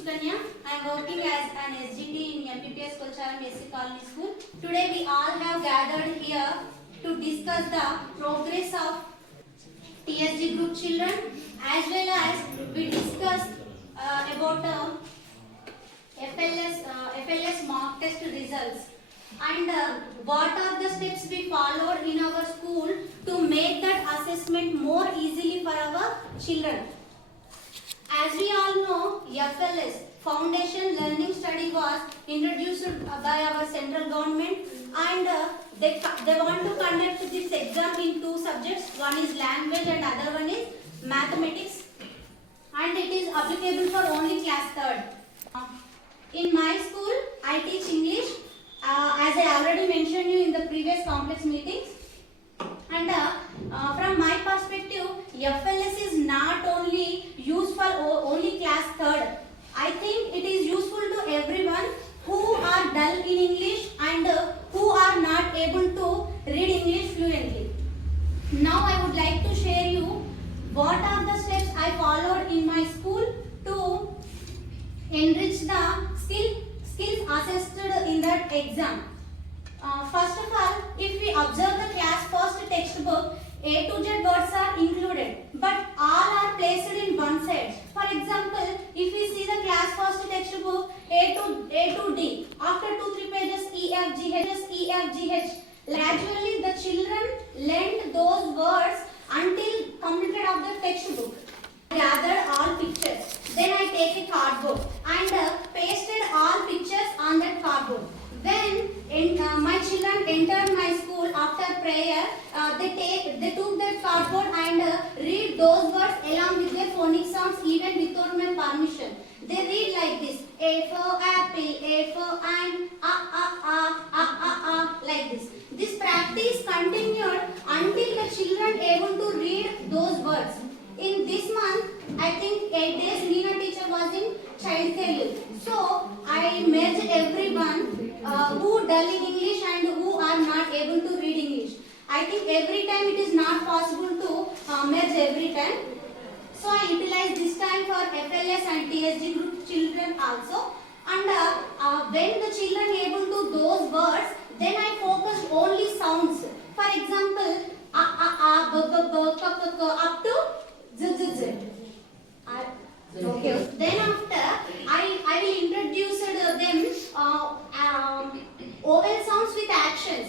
Sukanya. I am working as an SGT in MPPS Kolcharam SC Colony School. Today we all have gathered here to discuss the progress of TSG group children, as well as we discussed about FLS mock test results, and what are the steps we followed in our school to make that assessment more easily for our children. As we all know, FLS, Foundation Learning Study, was introduced by our central government, and they want to conduct this exam in two subjects. One is language and other one is mathematics, and it is applicable for only class 3rd. In my school, I teach English, as I already mentioned you in the previous complex meetings. And from my perspective, FLS is not only used for only class 3rd. I think it is useful to everyone who are dull in English and who are not able to read English fluently. Now I would like to share you what are the steps I followed in my school to enrich the skills assessed in that exam. First of all, if we observe the class first textbook, A to Z words are included, but all are placed in one side. For example, if we see the class first textbook, A to D, after 2-3 pages, E, F, G, H. Gradually, the children learned those words until completed of the textbook. Gathered all pictures. Then I take a cardboard and pasted all pictures on that cardboard. When my children entered my school after prayer, they took that cardboard and read those words along with their phonic sounds, even without my permission. They read like this: A for apple, A for ant, like this. This practice continued until the children able to read those words. In this month, I think 8 days, Meena teacher was in childcare leave. So I merged everyone who dull in English and who are not able to read English. I think every time it is not possible to merge every time. So I utilize this time for FLS and TSG group children also. And when the children able to those words, then I focused only sounds. For example, up to z. Okay. Then after I will introduce them vowel sounds with actions.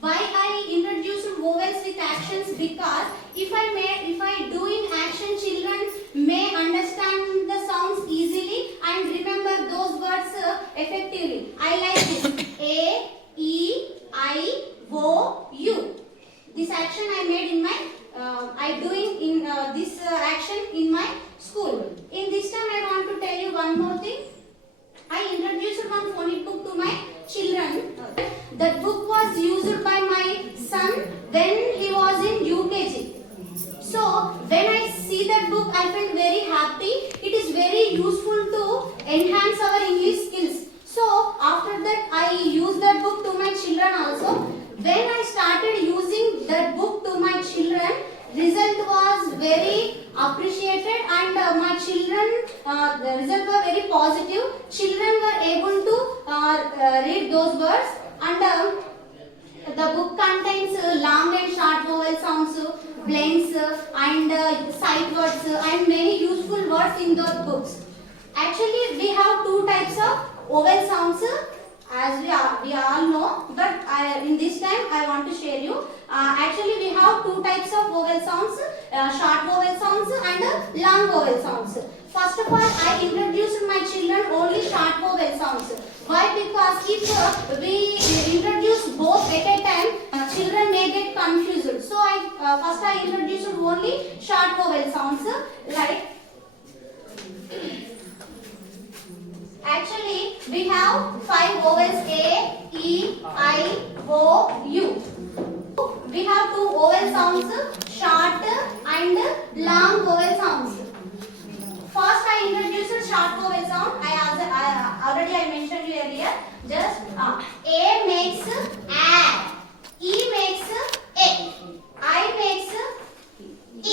Why I introduced vowels with actions? Because if I do in action, children may understand the sounds easily and remember those words effectively. I like this: A, E, I, O, U. This action I made in my this action in my school. In this time I want to tell you one more thing. I introduced one phonic book to my children. That book was used by my son when he was in UKG. So when I see that book, I felt very happy. It is very useful to enhance our English skills. So after that I used that book to my children also. When I started using that book to my children, result was very appreciated, and my children, the result was very positive. Children were able to read those words, and the book contains long and short vowel sounds, blanks, and sight words, and many useful words in those books. Actually, we have two types of vowel sounds, as we all know, but in this time I want to share you. Actually, we have two types of vowel sounds: short vowel sounds and long vowel sounds. First of all, I introduced my children only short vowel sounds. Why? Because if we introduce both at a time, children may get confused. So first I introduced only short vowel sounds, like. Actually, we have 5 vowels: A, E, I, O, U. We have 2 vowel sounds, short and long vowel sounds. First, I introduced short vowel sound. I mentioned you earlier. Just A makes A, E makes A, I makes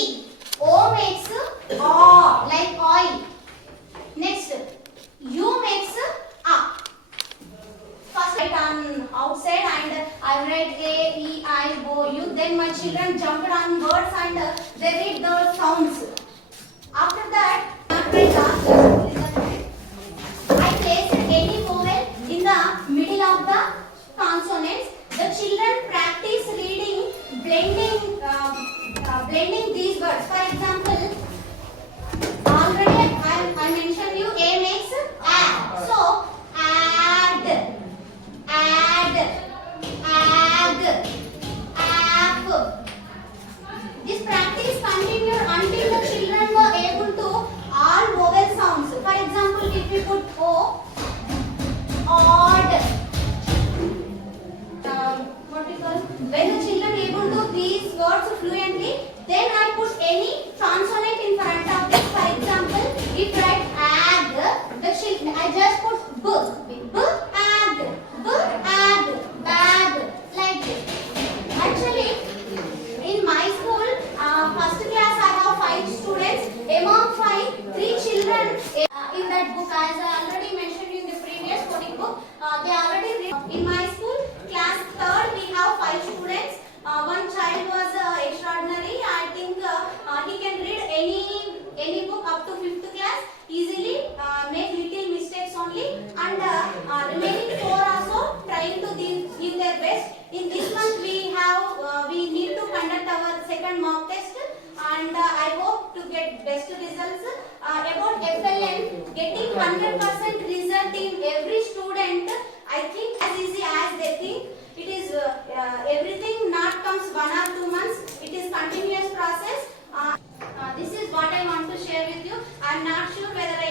E, O makes O, like oil. Next, read A, E, I, O, U. Then my children jumped on words and they read the sounds. After that, I placed any vowel in the middle of the consonants. The children practice reading, blending these words. For example, already I mentioned you A makes A. So add, ag, app. This practice continued until the children were able to all vowel sounds. For example, if we put O, odd, what we call, when the children able to these words fluently, then I put any consonant in front of it. For example, if write ag, the children, I just put b, ag, bag, like this. Actually, in my school, first class I have 5 students. Among 5, 3 children in that book, as I already mentioned in the previous coding book, they already read. In my school, class 3rd, we have 5 students. One child was extraordinary. I think he can read any book up to 5th class easily, make little mistakes only, and remaining 4 also trying to give their best. In this month we need to conduct our second mock test, and I hope to get best results. About FLN, getting 100% result in every student, I think as easy as they think. It is everything not comes 1 or 2 months. It is continuous process. This is what I want to share with you. I am not sure whether I